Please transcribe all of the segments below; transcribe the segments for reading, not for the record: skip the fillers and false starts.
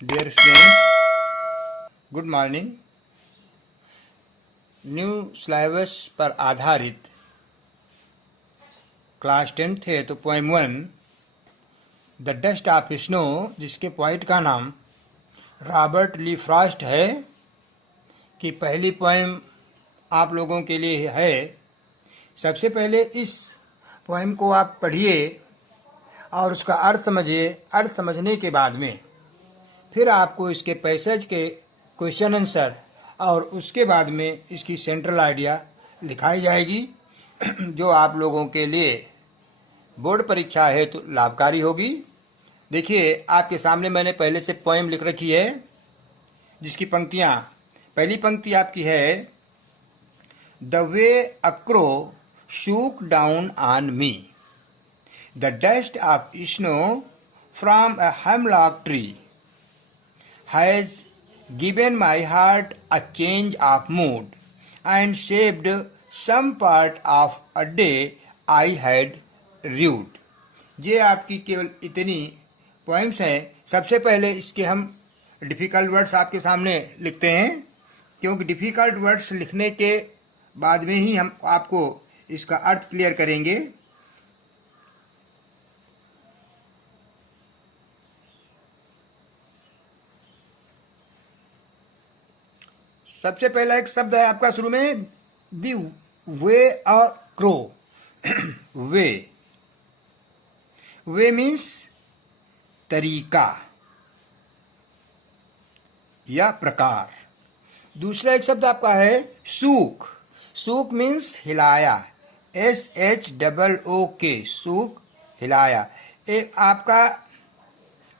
Dear students, good morning. New syllabus पर आधारित class 10th है तो poem 1 the dust of snow, जिसके पोइट का नाम रॉबर्ट ली फ्रॉस्ट है, कि पहली पोएम आप लोगों के लिए है। सबसे पहले इस पोएम को आप पढ़िए और उसका अर्थ समझिए। अर्थ समझने के बाद में फिर आपको इसके पैसेज के क्वेश्चन आंसर और उसके बाद में इसकी सेंट्रल आइडिया लिखाई जाएगी, जो आप लोगों के लिए बोर्ड परीक्षा है तो लाभकारी होगी। देखिए, आपके सामने मैंने पहले से पोएम लिख रखी है, जिसकी पंक्तियां, पहली पंक्ति आपकी है the way a crow shook down on me, the dust of snow from a hemlock tree has given my heart a change of mood and shaped some part of a day I had rued। ये आपकी केवल इतनी poems हैं। सबसे पहले इसके हम difficult words आपके सामने लिखते हैं, क्योंकि डिफ़िकल्ट वर्ड्स लिखने के बाद में ही हम आपको इसका अर्थ क्लियर करेंगे। सबसे पहला एक शब्द है आपका शुरू में, दी वे a crow. Way, way means तरीका या प्रकार। दूसरा एक शब्द आपका है सूक। सूक मीन्स हिलाया, SHOOK, सूक, हिलाया। एक आपका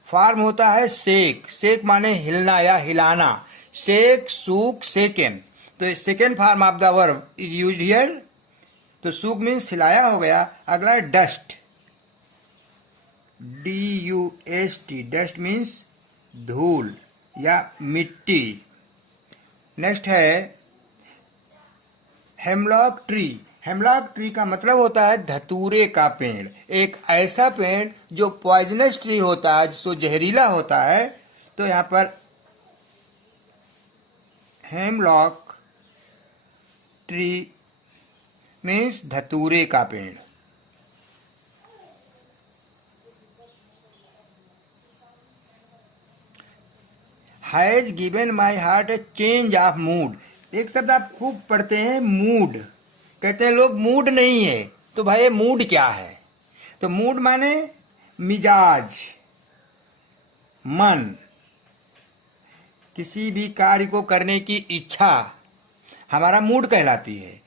फॉर्म होता है सेक। सेक माने हिलना या हिलाना, शेक, सूक, सेकेंड। तो second form of the verb is used here. तो सूक मीन्स हिलाया हो गया। अगला है डस्ट, DUST। डस्ट मीन्स धूल या मिट्टी। नेक्स्ट है हेमलॉक ट्री। हेमलॉक ट्री का मतलब होता है धतूरे का पेड़। एक ऐसा पेड़ जो पॉइजनस ट्री होता है, जिसको जहरीला होता है। तो यहाँ पर हेमलॉक ट्री मीन्स धतूरे का पेड़। Has given my heart A change of mood. एक शब्द आप खूब पढ़ते हैं, मूड। कहते हैं लोग मूड नहीं है, तो भाई मूड क्या है? तो मूड माने मिजाज, मन, किसी भी कार्य को करने की इच्छा हमारा मूड कहलाती है।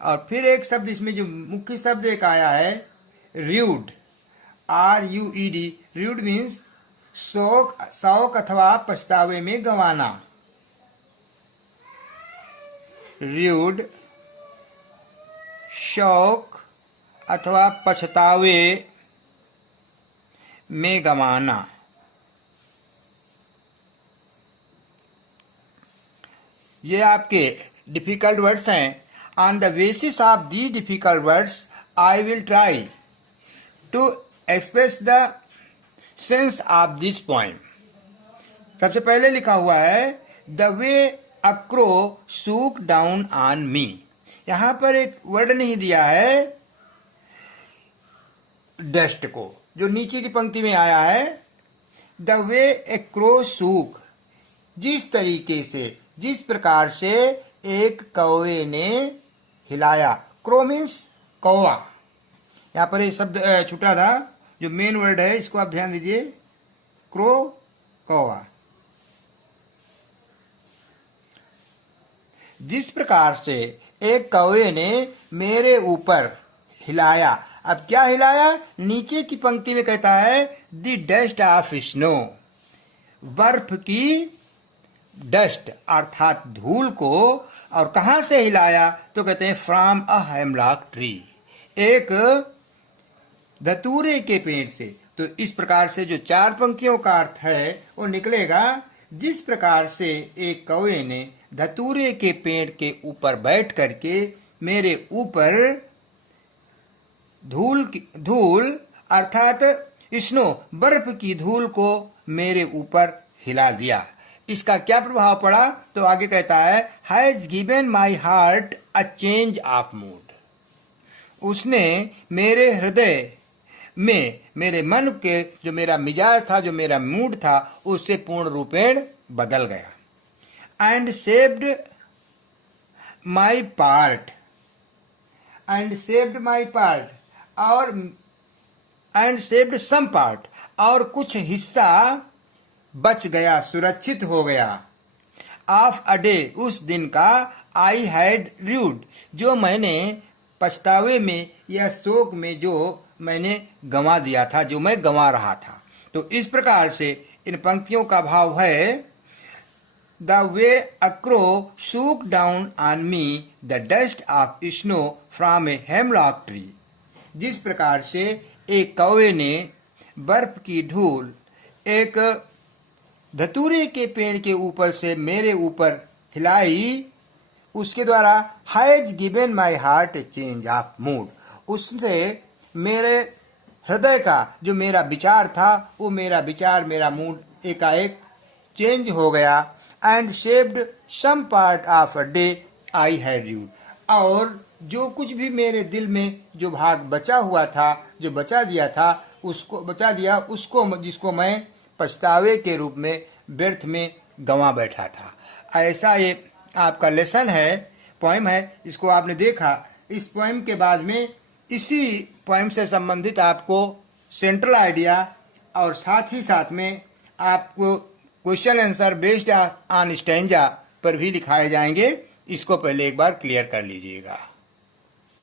और फिर एक शब्द इसमें जो मुख्य शब्द एक आया है RUED, RUED। RUED मीन्स शौक, शौक अथवा पछतावे में गंवाना। RUED, शौक अथवा पछतावे में गंवाना। ये आपके डिफिकल्ट वर्ड्स हैं। On the basis of the difficult words I will try to express the sense of this poem. सबसे पहले लिखा हुआ है the way a crow shook down on me. यहां पर एक वर्ड नहीं दिया है डस्ट को, जो नीचे की पंक्ति में आया है the way A crow shook, जिस तरीके से, जिस प्रकार से एक कौवे ने हिलाया। क्रो मीन्स कौवा। यहां पर ये शब्द छूटा था, जो मेन वर्ड है इसको आप ध्यान दीजिए। क्रो, कौवा। जिस प्रकार से एक कौवे ने मेरे ऊपर हिलाया। अब क्या हिलाया? नीचे की पंक्ति में कहता है द डस्ट ऑफ स्नो, बर्फ की डस्ट अर्थात धूल को। और कहां से हिलाया? तो कहते हैं फ्रॉम अ हेमलॉक ट्री, एक धतूरे के पेड़ से। तो इस प्रकार से जो चार पंक्तियों का अर्थ है वो निकलेगा, जिस प्रकार से एक कौवे ने धतूरे के पेड़ के ऊपर बैठ करके मेरे ऊपर धूल अर्थात स्नो, बर्फ की धूल को मेरे ऊपर हिला दिया। इसका क्या प्रभाव पड़ा? तो आगे कहता है has given my heart a change of mood. उसने मेरे हृदय में, मेरे मन के जो मेरा मिजाज था, जो मेरा मूड था, उससे पूर्ण रूपेण बदल गया। And saved my part, and saved my part, और एंड सेव्ड सम पार्ट, और कुछ हिस्सा बच गया, सुरक्षित हो गया। ऑफ अ डे, उस दिन का, आई हैड रूड, जो मैंने पछतावे में या शोक में जो मैंने गंवा दिया था, जो मैं गंवा रहा था। तो इस प्रकार से इन पंक्तियों का भाव है the way a crow shook down on me the dust of snow from a hemlock tree. जिस प्रकार से एक कौवे ने बर्फ की धूल एक धतूरे के पेड़ के ऊपर से मेरे ऊपर हिलाई, उसके द्वारा has given my heart A change of mood, उससे मेरे हृदय का जो मेरा विचार था, वो मेरा विचार, मेरा मूड एकाएक चेंज हो गया। And saved some part of a day I had you, और जो कुछ भी मेरे दिल में जो भाग बचा हुआ था, जो बचा दिया था, उसको जिसको मैं पछतावे के रूप में व्यर्थ में गंवा बैठा था। ऐसा ये आपका लेसन है, पोएम है, इसको आपने देखा। इस पोएम के बाद में इसी पोएम से संबंधित आपको सेंट्रल आइडिया और साथ ही साथ में आपको question answer based on stanza पर भी लिखाए जाएंगे। इसको पहले एक बार क्लियर कर लीजिएगा।